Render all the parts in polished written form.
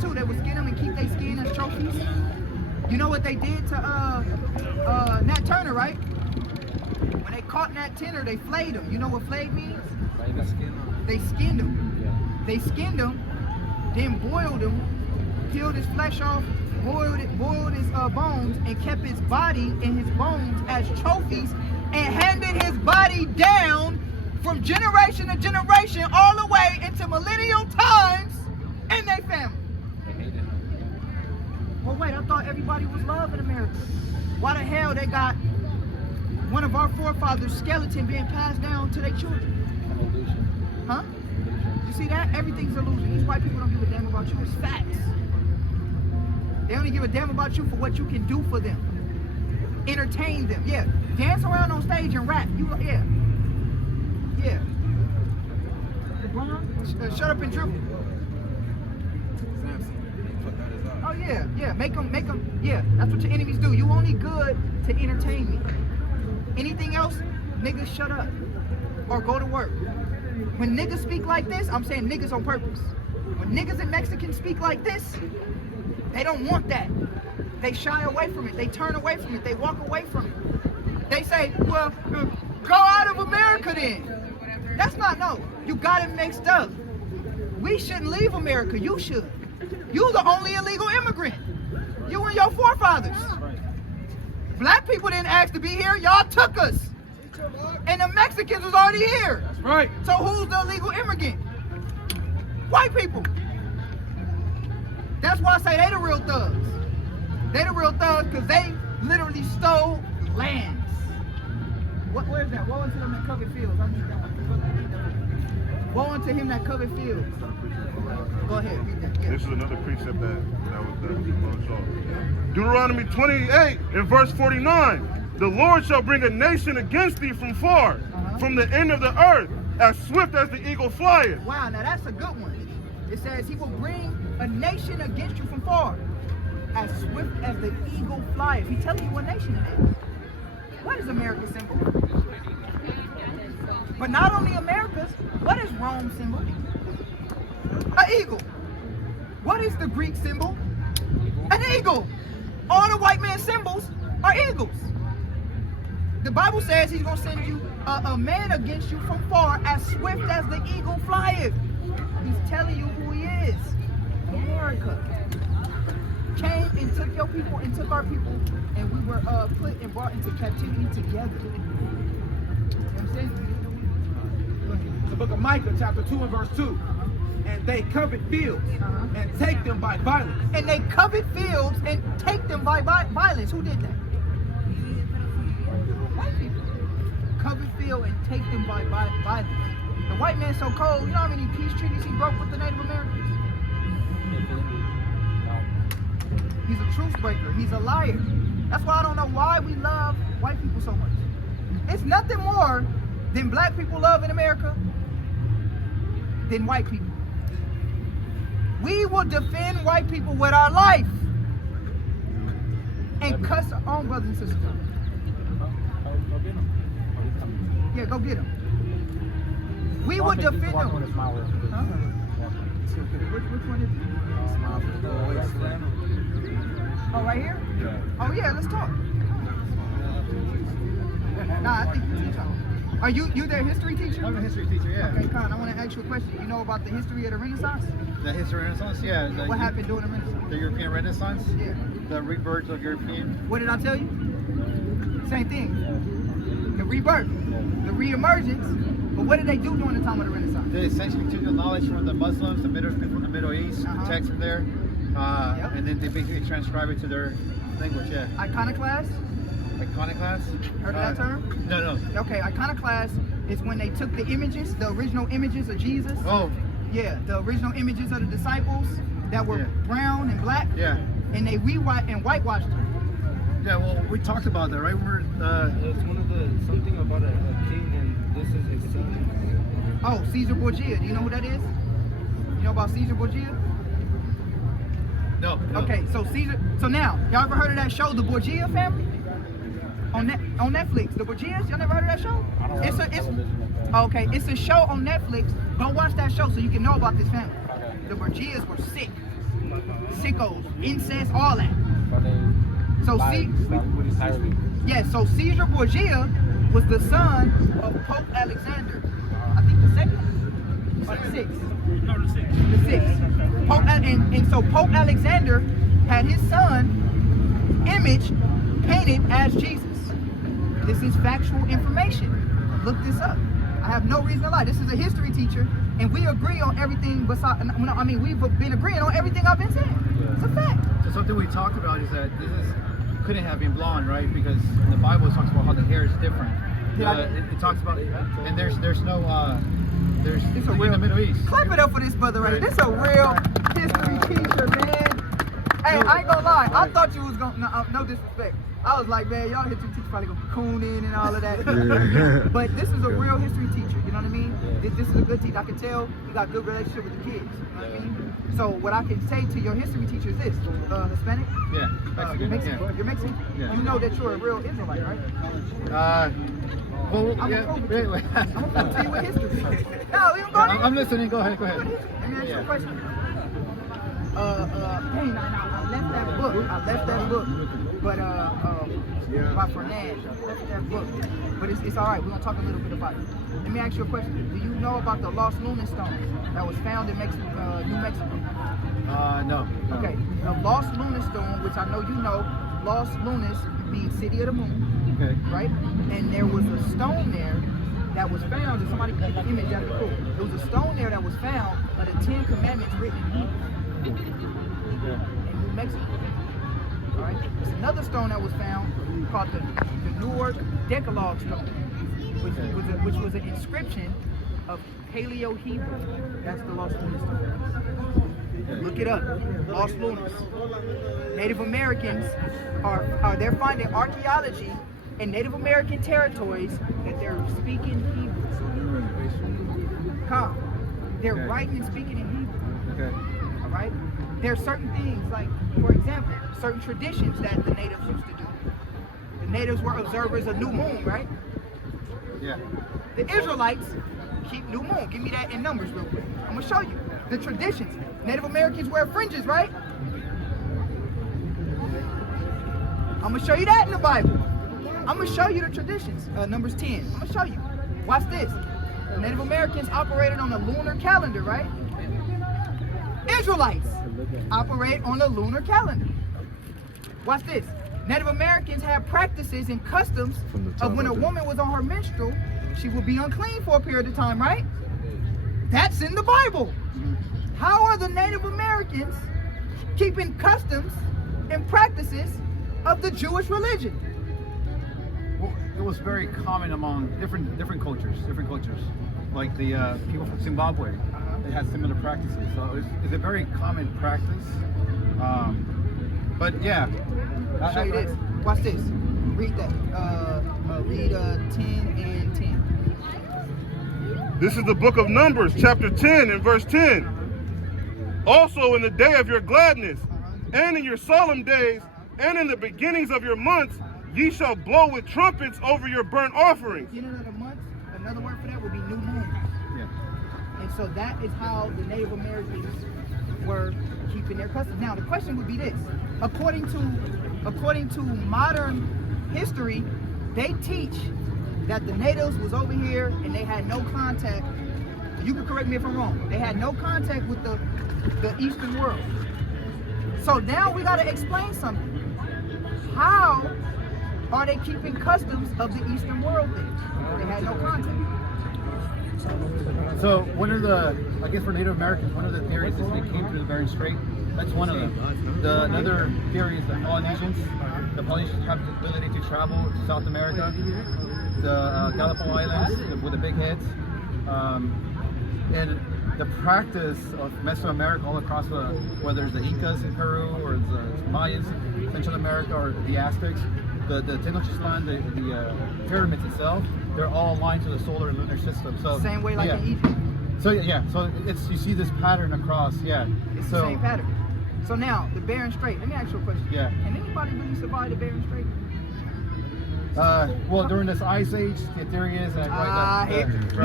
too. They would skin them and keep their skin as trophies. You know what they did to Nat Turner, right? When they caught Nat Turner, they flayed him. You know what flayed means? They skinned him. Yeah. They skinned him, then boiled him, peeled his flesh off, boiled his bones, and kept his body and his bones as trophies, and handed his body down from generation to generation, all the way into millennial times in their family. They hated him. Well, wait, I thought everybody was love in America. Why the hell they got one of our forefathers' skeleton being passed down to their children? Evolution. Huh? Evolution. You see that? Everything's illusion. These white people don't give a damn about you. It's facts. They only give a damn about you for what you can do for them. Entertain them. Yeah. Dance around on stage and rap. Yeah. Yeah. LeBron, shut up and dribble. Oh yeah, yeah. Make them. Yeah. That's what your enemies do. You only good to entertain me. Anything else, niggas shut up or go to work. When niggas speak like this, I'm saying niggas on purpose. When niggas and Mexicans speak like this, they don't want that. They shy away from it. They turn away from it. They walk away from it. They say, well, go out of America then. That's not, no. You got it mixed up. We shouldn't leave America. You should. You the only illegal immigrant. You and your forefathers. Black people didn't ask to be here. Y'all took us. And the Mexicans was already here. That's right. So who's the illegal immigrant? White people. That's why I say they the real thugs. They the real thugs because they literally stole lands. Where is that? Woe unto them that covet fields. Woe unto him that covet fields. Go ahead, read that. Yeah. This is another precept that was saw. Deuteronomy 28 and verse 49. The Lord shall bring a nation against thee from far, from the end of the earth, as swift as the eagle flieth. Wow, now that's a good one. It says he will bring a nation against you from far, as swift as the eagle flieth. He's telling you what nation it is. What is America's symbol? But not only America's, what is Rome's symbol? An eagle. What is the Greek symbol? An eagle. All the white man's symbols are eagles. The Bible says he's going to send you a man against you from far, as swift as the eagle flieth. He's telling you who he is. America came and took your people and took our people, and we were put and brought into captivity together. You know what I'm saying? The book of Micah, chapter 2 and verse 2. And they covet fields and take them by violence. And they covet fields and take them by violence. Who did that? White people. Covet field and take them by violence. The white man's so cold. You know how many peace treaties he broke with the Native Americans? He's a truth breaker. He's a liar. That's why I don't know why we love white people so much. It's nothing more than black people love in America than white people. We will defend white people with our life and cuss our own brothers and sisters out. Yeah, go get them. We will defend them. Huh? Which one is it? Oh, right here? Oh, yeah, let's talk. Nah, I think you teach them. Are you their history teacher? I'm a history teacher, yeah. Okay, Con, I want to ask you a question. You know about the history of the Renaissance? The history of Renaissance, yeah. What happened during the Renaissance? The European Renaissance? Yeah. The rebirth of European. What did I tell you? Same thing. The rebirth, the reemergence. But what did they do during the time of the Renaissance? They essentially took the knowledge from the Muslims, from the Middle East, the text from there, and then they basically transcribe it to their language, yeah. Iconoclast? Iconoclast? Heard of that term? No. Okay, iconoclast is when they took the images, the original images of Jesus. Oh. Yeah, the original images of the disciples that were brown and black. Yeah. And they whitewashed them. Yeah, well, we talked about that, right? It's one of the, something about a king and this is his son. Oh, Caesar Borgia. Do you know who that is? You know about Caesar Borgia? No. Okay, so Caesar. So now, y'all ever heard of that show, The Borgia Family? On Netflix, The Borgias. Y'all never heard of that show? It's a show on Netflix. Go watch that show so you can know about this family. The Borgias were sick. Echoes, incest, all that. But they So lied entirely. so Caesar Borgia was the son of Pope Alexander. I think the second or the sixth. No, the six. The sixth. And so Pope Alexander had his son image painted as Jesus. This is factual information. Look this up. I have no reason to lie. This is a history teacher, and we agree on everything. We've been agreeing on everything I've been saying. It's a fact. So something we talked about is that couldn't have been blonde, right? Because the Bible talks about how the hair is different. It talks about, and there's no there's It's a in real the Middle East. Clap it up for this brother right here. This a real history teacher, man. Hey, I ain't gonna lie. I thought you was gonna no disrespect. I was like, man, y'all history teacher probably gonna coon in and all of that. But this is a real history teacher. You know what I mean? This is a good teacher. I can tell you got a good relationship with the kids. You know what I mean? So what I can say to your history teacher is this: Hispanic. Yeah, Mexican. Mexican. Yeah. You're Mexican. Yeah. You know that you're a real Israelite, right? Well, I'm yeah. gonna prove it to you. I'm gonna prove it to you with history. No, we don't go there. I'm listening. Go ahead. Let me ask you a question. Dang, I left that book. But by Fernand, I left that book. But it's all right. We're gonna talk a little bit about it. Let me ask you a question. Do you know about the Lost Lunar Stone that was found in New Mexico? No. Okay, the Lost Lunar Stone, which I know you know, Lost Lunas means City of the Moon. Okay. Right? And there was a stone there that was found, and somebody put the image out of the book. There was a stone there that was found of the 10 Commandments written in Hebrew in New Mexico. All right? There's another stone that was found called the Newark Decalogue Stone, which was an inscription of Paleo Hebrew. That's the Lost Lunar Stone. Look it up. Lost Lunas. Native Americans they're finding archaeology in Native American territories that they're speaking Hebrew. They're writing and speaking in Hebrew. Okay. All right? There are certain things, like, for example, certain traditions that the natives used to do. The natives were observers of new moon, right? Yeah. The Israelites keep new moon. Give me that in numbers real quick. I'm gonna show you the traditions. Native Americans wear fringes, right? I'm gonna show you that in the Bible. I'm gonna show you the traditions. Numbers 10. I'm gonna show you. Watch this. Native Americans operated on the lunar calendar, right? Israelites operate on the lunar calendar. Watch this. Native Americans have practices and customs of when a woman was on her menstrual, she would be unclean for a period of time, right? That's in the Bible. How are the Native Americans keeping customs and practices of the Jewish religion? Well, it was very common among different cultures. Like the people from Zimbabwe, they had similar practices. So it's a very common practice. But yeah. I'll show you this. Watch this. Read that. Read 10 and 10. This is the book of Numbers, chapter 10 and verse 10. Also in the day of your gladness, and in your solemn days, and in the beginnings of your months, ye shall blow with trumpets over your burnt offerings. You know that a month, another word for that would be new moon. Yeah. And so that is how the Native Americans were keeping their customs. Now the question would be this: according to modern history, they teach that the natives was over here and they had no contact. You can correct me if I'm wrong. They had no contact with the Eastern world. So now we got to explain something. How are they keeping customs of the Eastern world things? They had no contact. So one of the, I guess for Native Americans, one of the theories is they came through the Bering Strait. That's one of them. Another theory is the Polynesians. The Polynesians have the ability to travel to South America. The Galapagos Islands with the big heads. And the practice of Mesoamerica all across whether it's the Incas in Peru or the Mayas, Central America, or the Aztecs, the Tenochtitlan, the pyramids itself, they're all aligned to the solar and lunar system. So Same way like yeah. in Egypt. So yeah, so it's you see this pattern across, yeah. It's so, the same pattern. So now, the Bering Strait. Let me ask you a question. Yeah. Can anybody really survive the Bering Strait? Well, during this ice age, the theory is that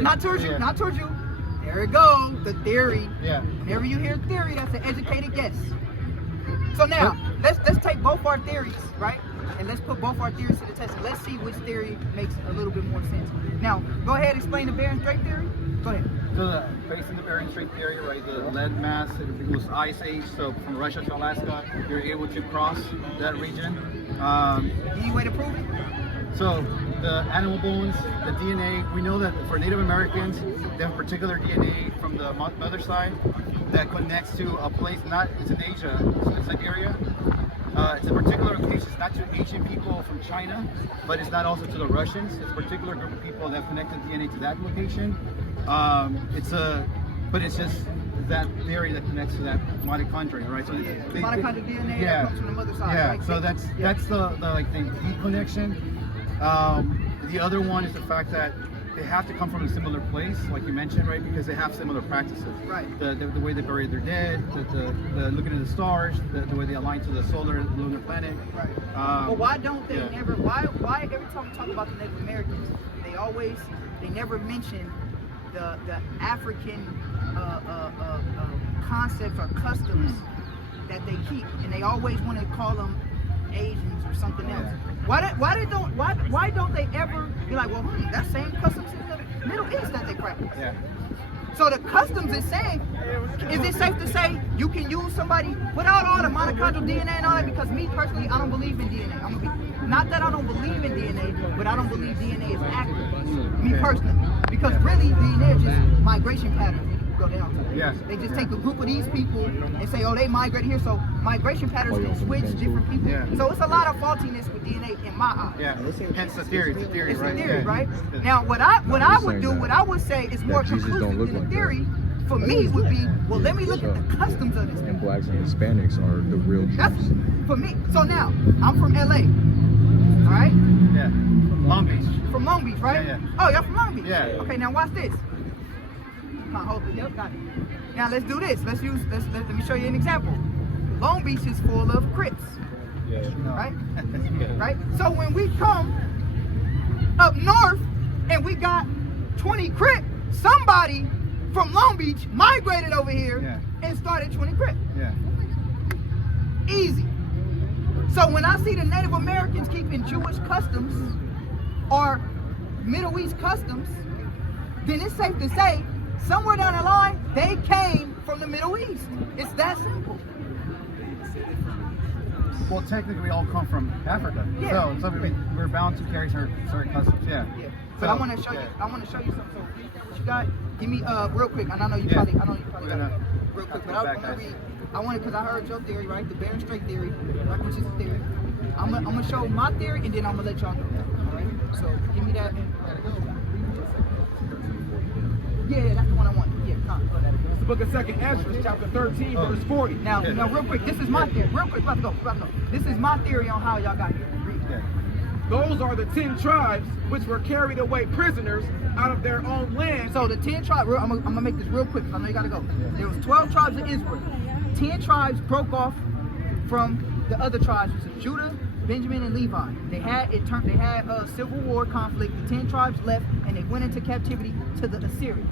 Not towards you. Not towards you. There it goes. The theory. Yeah. Whenever you hear theory, that's an educated guess. So now let's take both our theories, right? And let's put both our theories to the test. And let's see which theory makes a little bit more sense. Now, go ahead and explain the Bering Strait theory. Go ahead. So based on the Bering Strait theory, right, the lead mass, it was ice age, so from Russia to Alaska, you're able to cross that region. Any way to prove it? So the animal bones, the DNA, we know that for Native Americans, they have particular DNA from the mother side that connects to a place, it's in Asia, it's in Siberia. It's a particular case, it's not to Asian people from China, but it's not also to the Russians. It's a particular group of people that have connected DNA to that location. But it's just that theory that connects to that mitochondria, right? So Mitochondrial DNA that comes from the mother side, yeah, right? so that's the deep connection. The other one is the fact that they have to come from a similar place, like you mentioned, right? Because they have similar practices. Right. The way they bury their dead, the looking at the stars, the way they align to the solar lunar planet. Right. Well, why don't they yeah. never? Why every time we talk about the Native Americans, they never mention the African concepts or customs that they keep, and they always want to call them Asians or something else. Why don't they ever be like, well, that same customs in the Middle East that they practice? Yeah. So the customs is saying, is it safe to say you can use somebody without all the mitochondrial DNA and all that? Because me personally, I don't believe in DNA. Not that I don't believe in DNA, but I don't believe DNA is accurate. Me personally. Because really, DNA is just migration patterns. Go down to it. Yes. They just take a group of these people and say, oh, they migrated here, so migration patterns can switch different people. Yeah. So it's a lot of faultiness with DNA in my eyes. Yeah. Hence the theory. It's a theory, It's right? a theory, Yeah. right? Yeah. Now, what I would do, what I would say is more Jesus don't conclusive look than the like theory for me would be, well, let me look at the customs of this And people. blacks and Hispanics are the real That's Jews. for me. So now, I'm from LA, all right? Yeah. Long Beach. From Long Beach, right? Yeah, yeah. Oh, y'all from Long Beach? Yeah. Okay, now watch this. Hold it. Yep, got it. Now let's do this. Let me show you an example. Long Beach is full of Crips, right? Right? So when we come up north and we got 20 Crips, somebody from Long Beach migrated over here and started 20 Crips. Yeah. Easy. So when I see the Native Americans keeping Jewish customs or Middle East customs, then it's safe to say somewhere down the line they came from the Middle East. It's that simple. Well, technically, we all come from Africa. Yeah. So we're bound to carry certain customs. Yeah. Yeah. But So, I want to show you. yeah. I want to show you something. So what you got? Give me real quick. And I know you Yeah. probably. I know you probably We're got it gonna real quick. have But to I go back, want to guys. read. I want it because I heard your theory, right? The Bering Strait theory, right? Which is a theory. I'm gonna show my theory and then I'm gonna let y'all know. All right. So give me that. Yeah, that's the one I want. Yeah, come on. It's the book of 2nd Ezra, chapter 13, verse 40. Now, real quick. This is my theory. Real quick. About to go. This is my theory on how y'all got here. Read. Yeah. Those are the 10 tribes which were carried away prisoners out of their own land. So the 10 tribes, I'm gonna make this real quick because I know you gotta go. There was 12 tribes of Israel. 10 tribes broke off from the other tribes, which is Judah, Benjamin, and Levi. They had a civil war conflict. The 10 tribes left and they went into captivity to the Assyrians.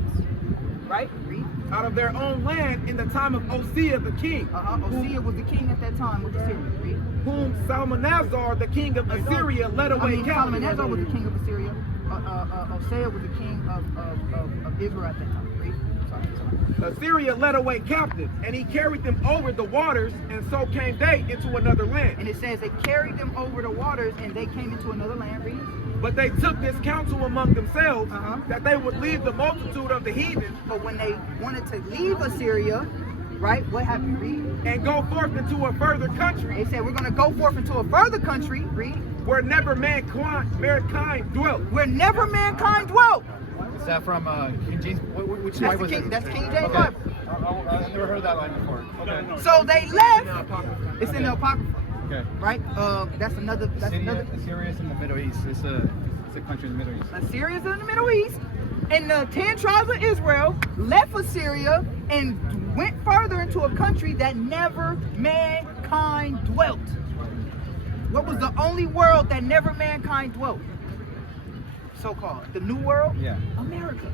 Right? Read. out of their own land in the time of Osea the king, Osea was the king at that time with Assyria. Read. whom Salmanazar the king of Assyria led away captive. Salmanazar was the king of Assyria. Osea was the king of Israel at that time. Read. Sorry. Assyria led away captive, and he carried them over the waters, and so came they into another land. And it says they carried them over the waters and they came into another land. Read. But they took this counsel among themselves that they would leave the multitude of the heathen But when they wanted to leave Assyria, right, what happened? Read. and go forth into a further country They said, we're going to go forth into a further country. Read. where never mankind dwelt. Where never mankind dwelt. Is that from King James? Which That's line the was King, it? that's King James Okay. Bible. I've never heard that line before. Okay. So they left. It's in the Apocrypha, Okay. right? That's another. Assyria is in the Middle East. It's a country in the Middle East. Assyria's in the Middle East, and the 10 tribes of Israel left Assyria and went further into a country that never mankind dwelt. What was the only world that never mankind dwelt? So-called the New World. Yeah. America.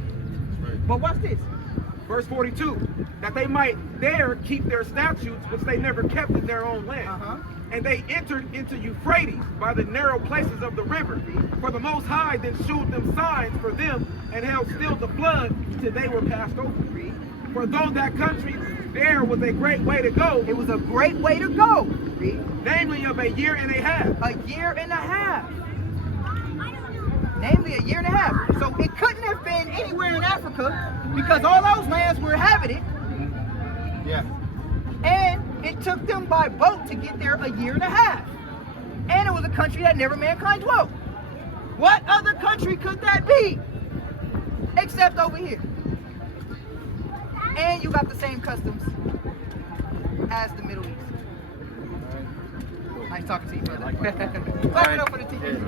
But watch this. verse 42, that they might there keep their statutes, which they never kept in their own land. And they entered into Euphrates by the narrow places of the river. For the Most High then shewed them signs for them, and held still the flood till they were passed over. For though that country there was a great way to go, It was a great way to go. Read. namely of a year and a half. A year and a half. Namely, a year and a half. So it couldn't have been anywhere in Africa because all those lands were inhabited, Yeah. and it took them by boat to get there a year and a half. And it was a country that never mankind dwelt. What other country could that be? Except over here. And you got the same customs as the Middle East. Nice talking to you, brother. Clap it up for the teachers.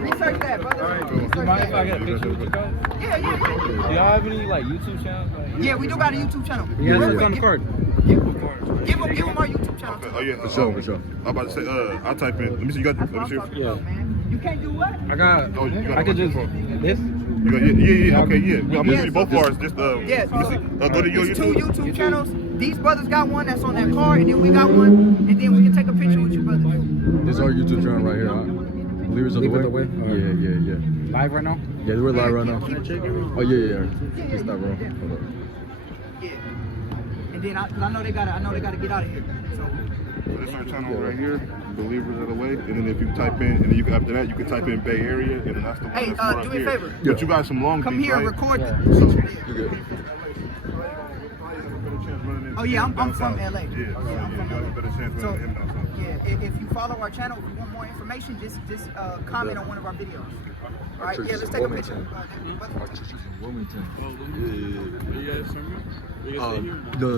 Research that, brother. Do you Research mind if I that. get a picture with you guys? Yeah. Do y'all have any like YouTube channels? Like, Yeah, we do got a YouTube channel. yeah, Real it's quick, on the card. Give them our YouTube channel. Oh yeah, For sure. I'm about to say, I'll type in. Let me see. You got. That's Let what me I'm see. talking about, man. You can't do what? I got. Oh, you got I could it. just this. You got, yeah. Okay, yeah. I'm gonna Yeah, see both ours. Just Yeah, let me see. Go to your There's two YouTube. YouTube channels. These brothers got one that's on that card, and then we got one, and then we can take a picture with you, brothers. This is our YouTube channel right here. Believers of the Leave it Way. the Way? Yeah. Live right now. Yeah, we're live right now. Keep it. Oh yeah. It's not wrong. Hold up. Yeah. And then I know they gotta get out of here. So This is our channel right here. Believers of the Way. And then if you type in, and then you can, after that, you can type in Bay Area, and then that's the one. Hey, that's right do me a here. favor. But you got some long come things, here and right? record So, the you good. Oh, yeah, I'm Down from south. LA. Yeah, Yeah, I'm you from have a better chance So, running him down south. yeah, if you follow our channel, if you want more information, just comment on one of our videos. All right, church yeah, is let's in take a Wilmington. picture. Our church is in Wilmington. Oh,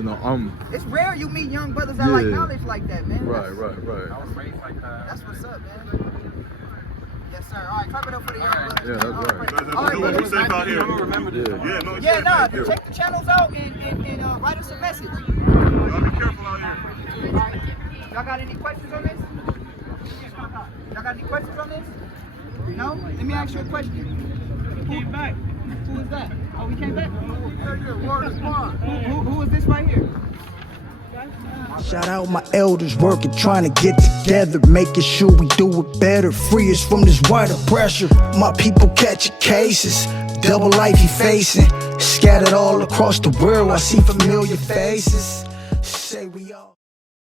No. It's rare you meet young brothers that like Yeah. knowledge like that, man. Right. That's what's up, man. Yes, sir. All right, clap it up for the young brothers. Yeah, that's right. Guys, All have a good one. Be brothers. safe out here. Yeah. Yeah, no, Yeah, nah, yeah. check the channels out and write us a message. Y'all be careful out here. All right. Y'all got any questions on this? Y'all got any questions on this? No? Let me ask you a question. Who came back? Who is that? Oh, he came back? Who is this right here? Shout out my elders working, trying to get together, making sure we do it better. Free us from this wider pressure. My people catching cases, double life he facing. Scattered all across the world, I see familiar faces. Say we all.